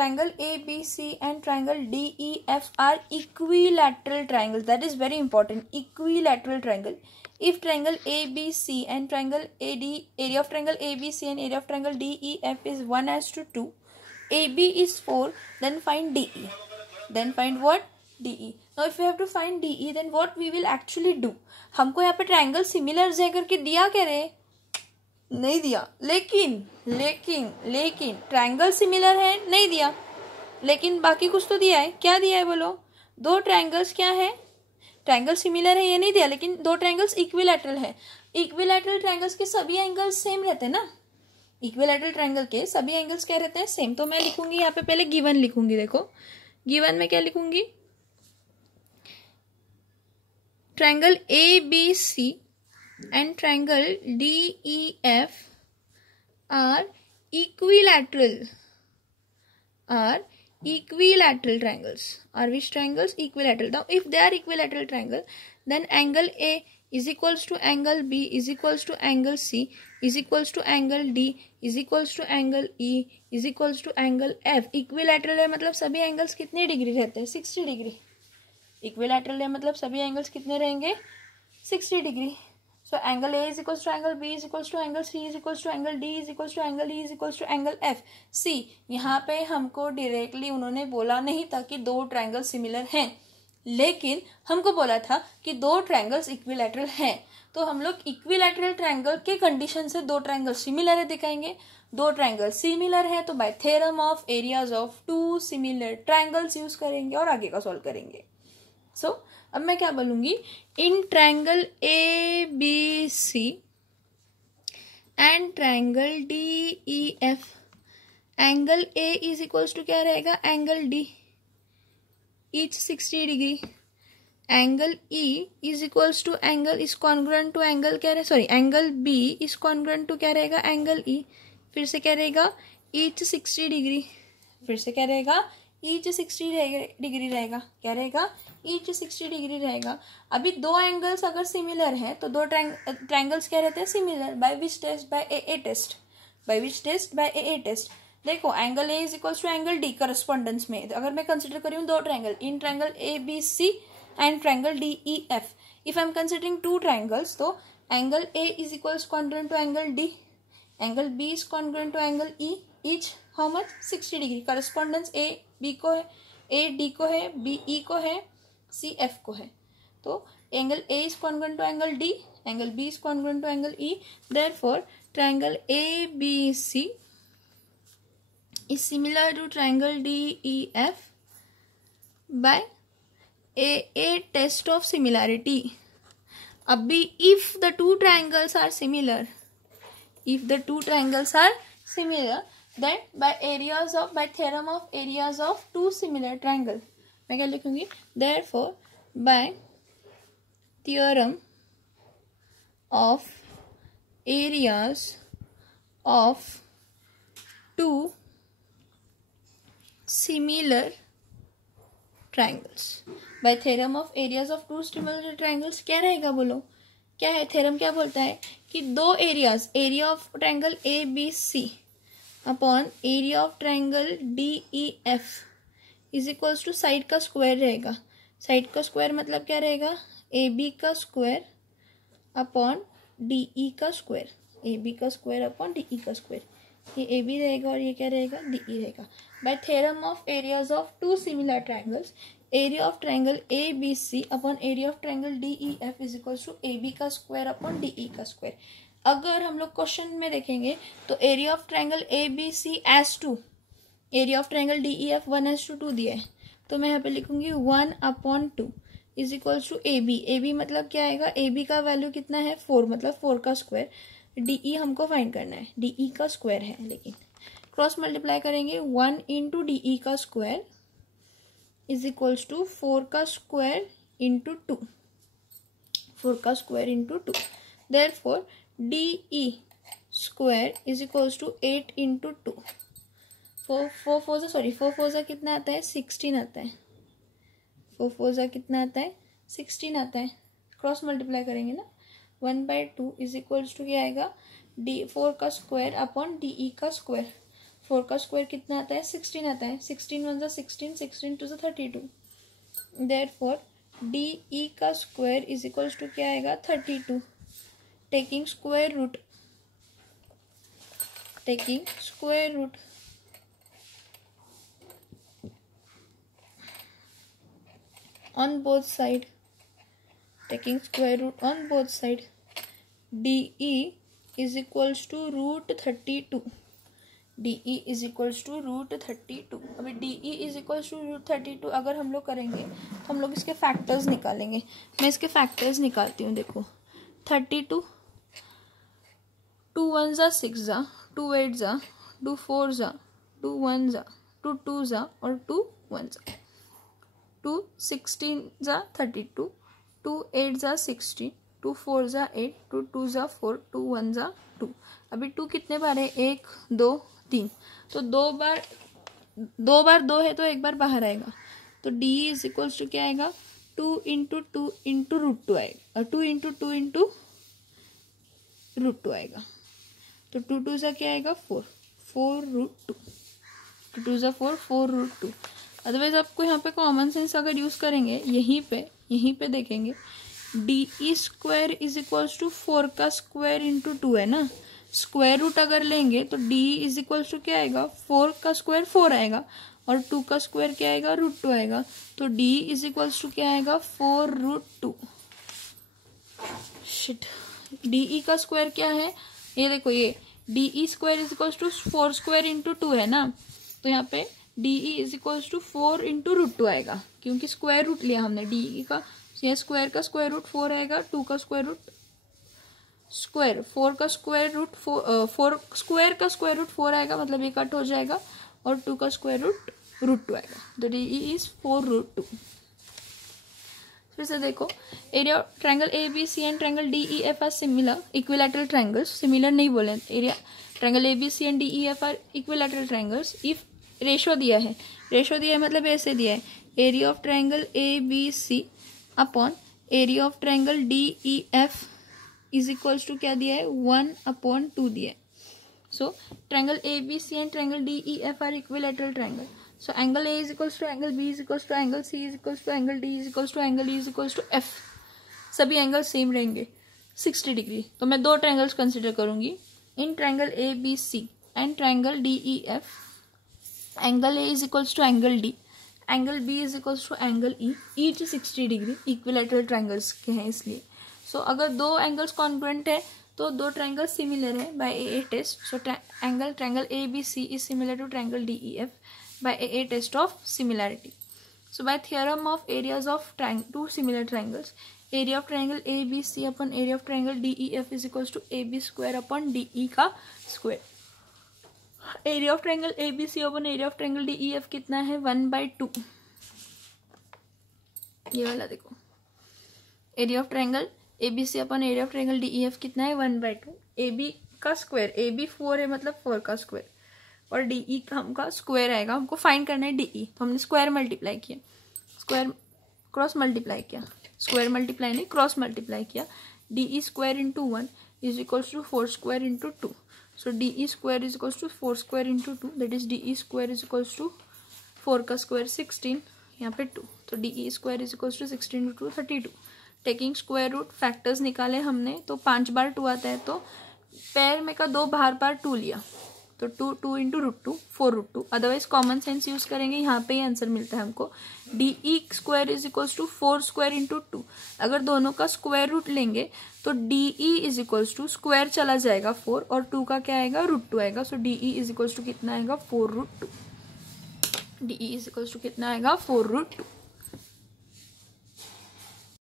triangle ABC and triangle DEF are equilateral triangles. That is very important. Equilateral triangle. If triangle ABC and triangle AD, area of triangle ABC and area of triangle DEF is 1:2, AB is 4, then find DE. Then find what? DE. Now if we have to find DE, then what we will actually do? हमको यहाँ पे triangle similar दे करके दिया क्या रे? नहीं दिया. लेकिन ट्राइंगल सिमिलर है, नहीं दिया. लेकिन बाकी कुछ तो दिया है. क्या दिया है बोलो? दो ट्राइंगल्स क्या है? ट्राइंगल सिमिलर है ये नहीं दिया, लेकिन दो ट्राइंगल्स इक्विलैटरल है. इक्विलैटरल ट्राइंगल्स के सभी एंगल्स सेम रहते हैं ना. इक्विलैटरल ट्राइंगल के सभी एंगल्स क्या रहते हैं? सेम. तो मैं लिखूंगी यहाँ पे, पहले गिवन लिखूंगी. देखो गिवन में क्या लिखूंगी? Triangle ABC and triangle DEF are equilateral triangles. Are which triangles? Equilateral. Now if they are equilateral triangle, then angle A is equals to angle B is equals to angle C is equals to angle D is equals to angle E is equals to angle F. Equilateral है मतलब सभी angles कितने degree रहते हैं? 60 degree. Equilateral है मतलब सभी angles कितने रहेंगे? 60 degree. So angle A is equals to angle B is equals to angle C is equals to angle D is equals to angle E is equals to angle F. C यहाँ पे हमको directly उन्होंने बोला नहीं था कि दो triangle similar हैं, लेकिन हमको बोला था कि दो ट्राइंगल्स इक्विलैटरल हैं. तो हम लोग इक्विलैटरल ट्राइंगल के कंडीशन से दो ट्राइंगल सिमिलर है दिखाएंगे. दो ट्राइंगल सिमिलर है तो by theorem of areas of two similar triangles use करेंगे और आगे का सॉल्व करेंगे. सो अब मैं क्या बोलूंगी? In triangle ABC and triangle DEF, angle A is equals to क्या रहेगा? Angle D, each 60 degree. Angle E is equals to angle is congruent to angle क्या रहे? Sorry, angle B is congruent to क्या रहेगा? Angle E. फिर से क्या रहेगा? Each 60 degree. फिर से क्या रहेगा? ईच 60 डिग्री रहेगा. क्या रहेगा? ईच 60 डिग्री रहेगा. अभी दो एंगल्स अगर सिमिलर हैं तो दो ट्राइंगल्स क्या रहते हैं? Similar. By which test? By AA test. By which test? By AA test. देखो angle A is equals to angle D correspondence में अगर मैं कंसिडर करी हूँ दो triangle, in triangle ABC and triangle DEF. If I am considering two triangles तो angle A is equals congruent to angle D, angle B is congruent to angle E, each how much? 60 degree. Correspondence A B को है, A D को है, B E को है, C F को है. तो angle A is congruent to angle D, angle B is congruent to angle E. Therefore, triangle ABC is similar to triangle DEF by AA test of similarity. अभी if the two triangles are similar, then by theorem of areas of two similar triangle, मैं क्या लिखूंगी? Therefore, by theorem of areas of two similar triangles. By theorem of areas of two similar triangles क्या रहेगा बोलो? क्या है theorem? क्या बोलता है कि दो areas, area of triangle ABC upon area of triangle DEF is equals to side का स्क्वायर रहेगा. साइड का स्क्वायर मतलब क्या रहेगा? AB का स्क्वायर अपॉन DE का स्क्वायर. AB का स्क्वायर अपॉन DE का स्क्वायर. ये AB रहेगा और ये क्या रहेगा? DE रहेगा. By theorem of areas of two similar triangles, area of triangle ABC upon area of triangle DEF is equals to AB का स्क्वायर अपॉन DE का स्क्वायर. अगर हम लोग क्वेश्चन में देखेंगे तो area of triangle ABC as to area of triangle DEF 1:2 दिया है, तो मैं यहाँ पे लिखूंगी 1/2 is equals to AB. AB मतलब क्या आएगा? AB का वैल्यू कितना है? 4, मतलब 4 का स्क्वायर. DE हमको फाइंड करना है, DE का स्क्वायर है, लेकिन क्रॉस मल्टीप्लाई करेंगे 1 इंटू DE का स्क्वायर इज इक्वल्स टू 4 का स्क्वायर इंटू 2. 4 का square into 2. Therefore DE square is equals to 8 into 2. 4 4 जा कितना आता है? 16 आता है. 4 जा कितना आता है? 16 आता है. क्रॉस मल्टीप्लाई करेंगे ना, 1/2 इज इक्वल्स टू क्या आएगा? 4 का स्क्वायर अपॉन DE का स्क्वायर. 4 का स्क्वायर कितना आता है 16 आता है, 16 वन ज़ा 16, 16 टू ज़ा 32। देयरफॉर डी ई का स्क्वायर इज इक्वल्स टू क्या आएगा 32। Taking square root on both side, taking square root on both side, DE is equals to root 32। DE is equals to root 32। अभी DE is equals to root 32 अगर हम लोग करेंगे तो हम लोग इसके फैक्टर्स निकालेंगे। मैं इसके फैक्टर्स निकालती हूँ। देखो 32, 2 1 ज़ा 6 ज़ा, 2 8 ज़ा, 2 4 ज़ा, 2 1 ज़ा, 2 2 ज़ा और 2 1 ज़ा, 2 16 ज़ा 32, 2 8 ज़ा 16, 2 4 ज़ा 8, 2 2 ज़ा 4, 2 1 ज़ा 2। अभी 2 कितने बार है 1 2 3, तो दो बार 2 है तो एक बार बाहर आएगा। तो डी इज इक्वल्स टू क्या आएगा 2 इंटू रूट 2 आएगा, 2 इंटू रूट 2 आएगा। तो 2 2 ज़ा क्या आएगा 4 रूट 2, 2 2 ज़ा 4 रूट 2। अदरवाइज आपको यहाँ पे कॉमन सेंस अगर यूज करेंगे यहीं पे देखेंगे D E square is equals to 4 का स्क्वायर इंटू 2 है ना। स्क्वायर रूट अगर लेंगे तो डी इज इक्वल्स टू क्या आएगा 4 का स्क्वायर 4 आएगा और 2 का स्क्वायर क्या आएगा रूट 2 आएगा। तो डी इज इक्वल्स टू क्या आएगा 4 रूट 2। शिट, डी ई का स्क्वायर क्या है ये देखो, ये D E square is equals to 4 square into 2 है ना। तो यहाँ पे D E is equals to 4 into root 2 आएगा क्योंकि स्क्वायर रूट लिया हमने। डी ई का स्क्वायर का स्क्वायर रूट 4 आएगा, 2 का स्क्वायर रूट स्क्वायर 4 का स्क्वायर रूट 4 स्क्वायर का स्क्वायर रूट 4 आएगा, मतलब ये कट हो जाएगा और 2 का स्क्वायर रूट 2 आएगा। तो डी ई इज 4 रूट 2। फिर से देखो area triangle A B C and triangle D E F are similar equilateral triangles. Similar नहीं बोले, area triangle A B C and D E F are equilateral triangles if ratio दिया है मतलब ऐसे दिया है area of triangle A B C upon area of triangle D E F is equals to क्या दिया है 1/2 दिया है। So triangle A B C and triangle D E F are equilateral triangle. So angle A is equals to angle B is equals to angle C is equals to angle D is equals to angle E is equals to F. सभी angle same रहेंगे 60 degree. तो मैं दो triangles consider करूंगी in triangle A B C and triangle D E F. Angle A is equals to angle D, angle B is equals to angle E, each 60 degree equilateral triangles के हैं इसलिए। सो अगर दो angles congruent है तो दो triangles similar है by a test. So triangle A B C is similar to triangle D E F by a test of similarity. So by theorem of areas of two similar triangles, area of triangle ABC upon area of triangle DEF is equals to AB square upon DE का square. Area of triangle ABC upon area of triangle DEF कितना है 1/2। ये वाला देखो area of triangle ABC upon area of triangle DEF कितना है 1/2। AB का square, AB 4 है मतलब 4 का स्क्वायर और डीई का हमका स्क्वायर आएगा। हमको फाइंड करना है डीई, तो हमने स्क्वायर मल्टीप्लाई किया, स्क्वायर क्रॉस मल्टीप्लाई किया, स्क्वायर मल्टीप्लाई नहीं क्रॉस मल्टीप्लाई किया। DE square into 1 is equals to 4 square into 2। So DE square is equals to 4 square into 2, that is DE square is equals to 4 का square 16, यहाँ पे 2। तो DE square is equals to 16 into 32। Taking square root factors निकाले हमने तो 5 बार 2 आता है, तो पैर में का 2 बार 2 लिया तो 2 into root 2 4 root 2। Otherwise common sense use करेंगे, यहाँ पे ही आंसर मिलता है हमको। DE square is equals to 4 square into 2। अगर दोनों का स्क्वायर रूट लेंगे तो DE is equals to square चला जाएगा 4 और 2 का क्या आएगा रूट 2 आएगा। So DE is equals to कितना आएगा 4 root 2। DE is equals to कितना आएगा 4 रूट 2।